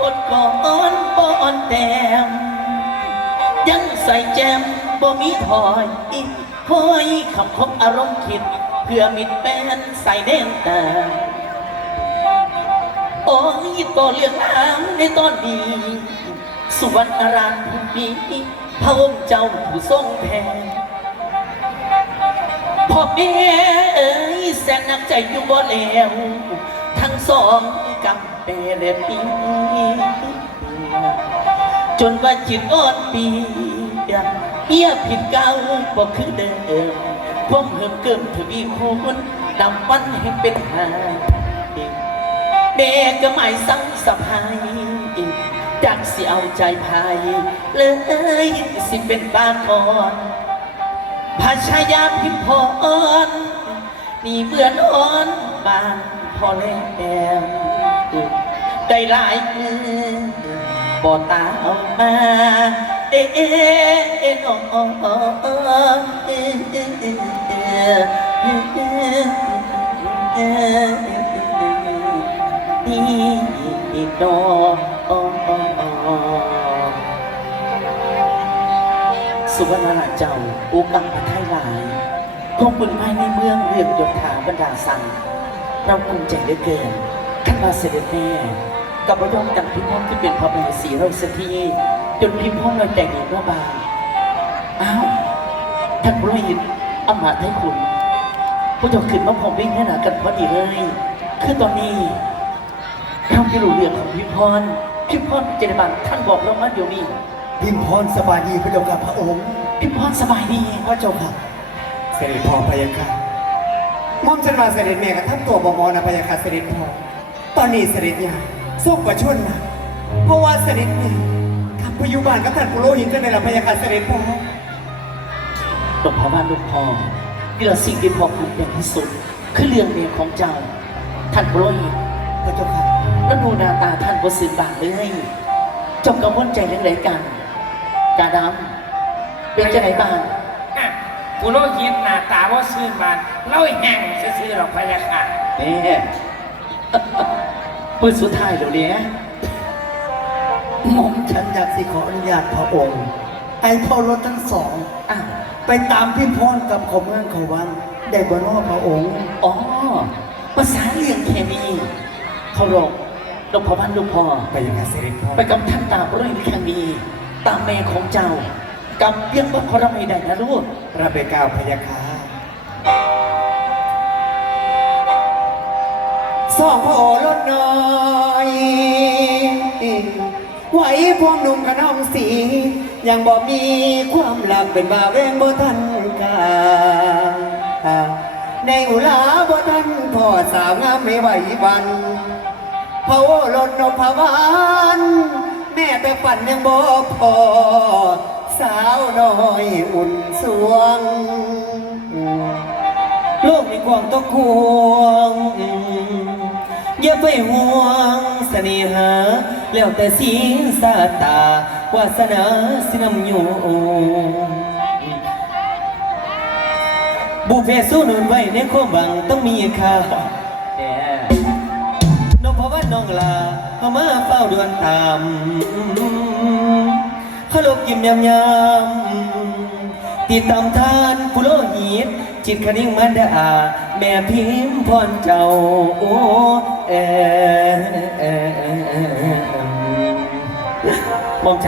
อดก่อนบอนแต้มยังใส่แจมบ่มีถอยคอยคำคบอารมณ์คิด เพื่อมิดแป้นใส่แดงตาโอ้ยต่อเรื่องน้ำในตอนนี้ สุวรรณรัตน์มีพระองค์เจ้าผู้ทรงแทนพ่อแม่เอ้ยแสนนักใจอยู่บ่แล้ว สองกำเปรปี จนว่าจิตอ่อนปียกเมียผิดเก่าบ่คือเดิมความเพิ่มเกิมทวีคูณนำวันให้เป็นหาเด็กก็ไม่สังสะพายจักสิเอาใจภาย เลยสิเป็นบ้านอ่อนภาชายาพิมพรนี่เบื่อนอ่อนบ้าน พอแล้วได้หลายมือบ่ตาเอามาเอ๊ะเอ๊ะเอ๊ะน้องเอ๊ะเอ๊ะเอ๊ะเอ๊ะเอ๊ะเอ๊ะนี่ดอกสุวรรณราชเจ้าอุกังพระไทยหลายคงบุญภายในเมืองเรืองยศถาบรรดาสั่ง เราภูมิใจเหลือเกินขันมาเสด็จแม่กับพระยอมจังพิมพ์พ้องที่เป็นพระมเหสีเราสักทีจนพิมพ์พ้องเราใจดีว่าบางอ้าวท่านพระหิตอำมาตย์ให้คุณพระเจ้าขึ้นมาพร้อมวิ่งแน่หนากันพอดีเลย คือตอนนี้เราจะรู้เรื่องของพิมพรพิมพรเจริญบันท่านบอกเรามาเดี๋ยวนี้พิมพรสบายดีพระเจ้าค่ะพระองค์พิมพรสบายดีพระเจ้าค่ะเสด็จพ่อพระยาค่ะ ม่อมฉันมาเสด็จแม่กับท่านตัวบมอนะพระยาค่ะเสด็จพ่อตอนนี้เสด็จยาสู้ประชนนะเพราะว่าเสด็จแม่กับพยุบาลกับท่านปุโรหินจะในละพระยาค่ะเสด็จพ่อหลวงพ่อบ้านลูกพ่อนี่เราสิ่งที่พ่อภูมิใจที่สุด คือเรื่องเมียของเจ้า ท่านโปรยพระเจ้าค่ะแล้วดูหน้าตาท่านบ่สื่อบานเลยเจงกังวลใจเรื่องใดกัน กาดำเป็นจะไหนบ้างอะ กูโลหิตหน้าตาว่าซื่นบานเล่าแห้งซื่อๆหรอกพะยะค่ะแม่ปืนสุดท้ายเดี๋ยวนี้หม่อมฉันอยากสิขออนุญาตพระองค์ให้พ่อรถทั้งสองอะไปตามพิมพรกับเขอเมืองเขาวังได้บนนอพระองค์ อ๋อภาษาเรียงแค่นี้เขารองหลวงพ่อบ้านลูกพ่อพระยาค่ะเสด็จพ่อไปกับท่านตามเรื่องในครั้งนี้ตามแม่ของเจ้า กับเพียงว่เขาทำไม่ได้นะลูกรับไปกล่าพยาค่ะสองพ่อรถน้อยไหวพวงหนุ่มกับน้องสี ยังบ่มีความหลักเป็นบาวแวงบ่ทันกาในอุลาบ่ทันพ่อสาวงามไม่ไหววันพะโอรถนพวานแม่แต่ฝันยังบ่พอ สาวน้อยอุ่นสวง โลกมีกวางต้องควง อย่าไปห่วงเสน่หา แล้วแต่สีสาตาวาสนาสินำอยู่บุพเพสู้นุนไว้ในความหวังต้องมีค่าแม่นพวัฒน้องลาพมาเฝ้าดวนตาม โลบกิมยำยำติดตามทานผู้โลหิต จิตคณิ่งมันดา แม่พิมพ์พรเจ้า โอ้เออเออเออเออเออมองฉัน